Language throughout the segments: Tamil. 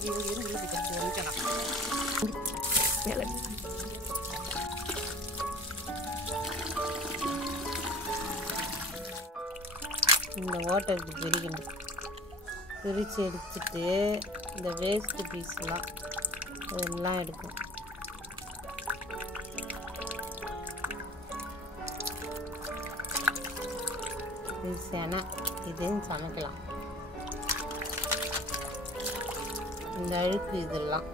இந்த ஓட்டை எடுத்து பிரிக்கணும். பிரித்து எடுத்துட்டு இந்த வேஸ்ட்டு பீஸ்லாம் இதெல்லாம் எடுக்கும். இது சேனா இதையும் சமைக்கலாம். இந்த அழுக்கு இதெல்லாம்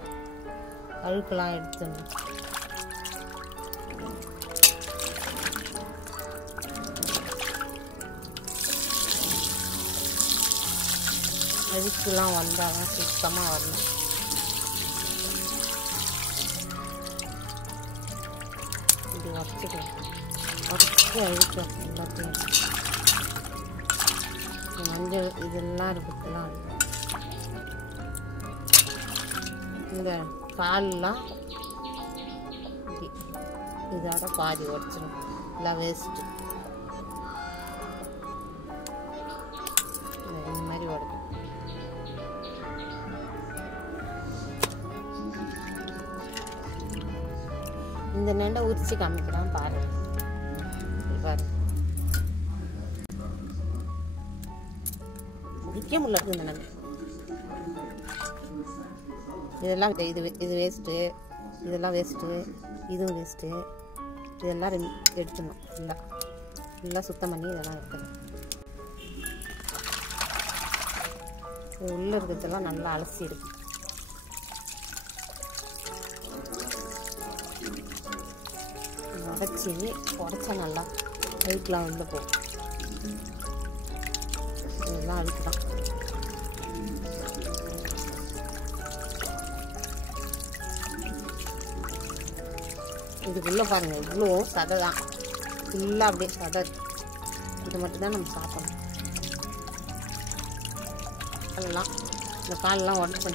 அழுக்கெல்லாம் எடுத்துடணும். அழுக்குலாம் வந்தால் தான் சுத்தமாக வரணும். இது உடச்சிக்கலாம். உடச்சி அழுக்கு எல்லாத்தையும் மஞ்சள் இதெல்லாம் இருக்கிறதுலாம் இருக்கும். இந்த பால்லாம் இதோட பாதி உடச்சிடும். எல்லாம் வேஸ்ட்டு. இந்த மாதிரி உடைக்கும். இந்த நண்டை உரிச்சு காமிக்கிறான் பாருங்க. பாருங்க உரிக்க முடியல இந்த நண்டு. இதெல்லாம் இது வேஸ்ட்டு, இதெல்லாம் வேஸ்ட்டு, இதுவும் வேஸ்ட்டு. இதெல்லாம் எடுத்துடணும். ஃபுல்லாக சுத்தம் பண்ணி இதெல்லாம் எடுத்துடணும். இது உள்ளே இருக்கிறதெல்லாம் நல்லா அலசி எடுக்கும். உடச்சா நல்லா அழுக்கெலாம் உள்ளே போகும். இதெல்லாம் அழுக்கு தான். இதுக்குள்ளே பாருங்கள் இவ்வளோ சதை தான். ஃபுல்லாக அப்படியே சதை. இது மட்டும்தான் நம்ம சாப்பிடணும். அதெல்லாம் இந்த காலெல்லாம் உடச்சு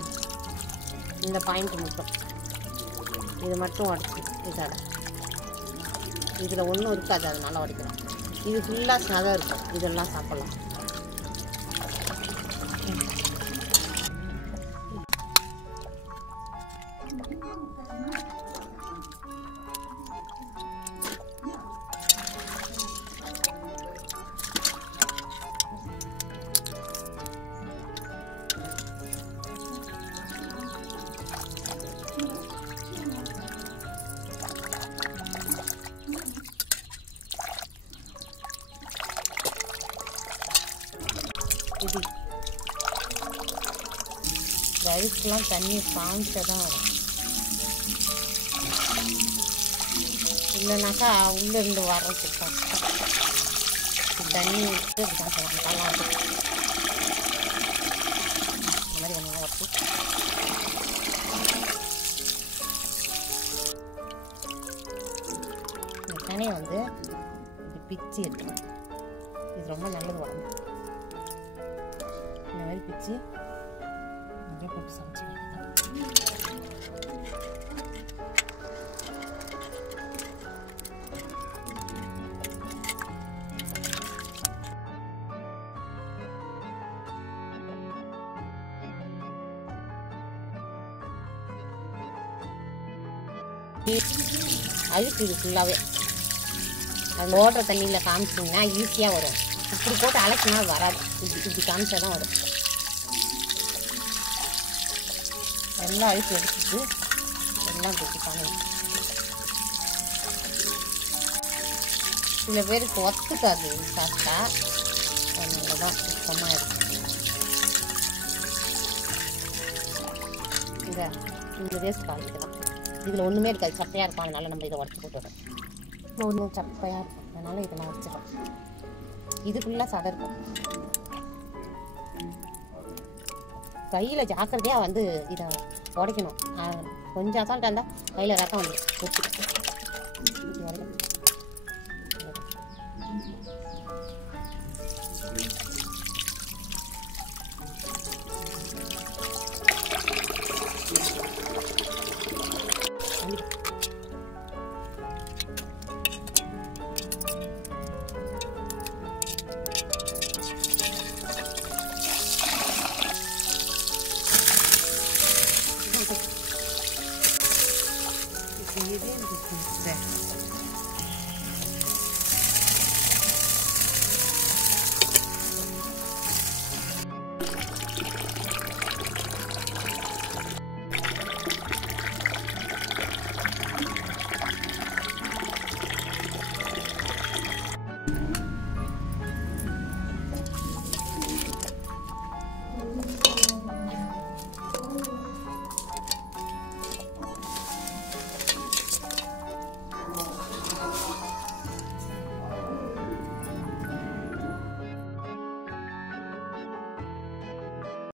இந்த பாயிண்ட் மட்டும் இது மட்டும் உடச்சி இதோட இதில் ஒன்றும் இருக்காது, அதனால உடைக்கிறோம். இது ஃபுல்லாக சதை இருக்கும். இதெல்லாம் சாப்பிடலாம். இது ரைஸ்லாம் தண்ணி காமிச்சா தான் வரும். இல்லைனாக்கா உள்ளேருந்து வர்றது கஷ்டம். தண்ணி விட்டு தான் சொல்லணும். நல்லா இருக்கும். இந்த மாதிரி ஒன்று வச்சு இந்த தண்ணியை வந்து இது பிச்சு எடுக்கணும். இது ரொம்ப நல்லது உடம்பு. இந்த மாதிரி பிச்சு நிறைய போட்டு சமைச்சிக்கலாம். அழுக்கு இது ஃபுல்லாகவே அது ஓடுற தண்ணியில் காமிச்சிங்கன்னா ஈஸியாக வரும். இப்படி போட்டு அலசினா வராது. இப்படி காமிச்சா தான் வரும். எல்லாம் அழுக்கு எடுத்துட்டு எல்லாம் போட்டு காணும். சில பேருக்கு ஒத்துக்காது சாப்பிட்டா, அதனால தான் சுத்தமாக இருக்கும். இந்த வேஸ்ட் காமிக்கலாம். இதில் ஒன்றுமே இருக்காது, சப்பையாக இருக்கும். அதனால நம்ம இதை உடச்சி போட்டுறோம். ஒன்றும் சப்பையாக இருக்கும், அதனால இதை நான் உடச்சிடுறோம். இதுக்குள்ள சதை இருக்கும். கையில் ஜாக்கிரதையாக வந்து இதை உடைக்கணும். கொஞ்சம் அசால்ட்டாக இருந்தால் கையில் ரத்தம் வந்து வச்சு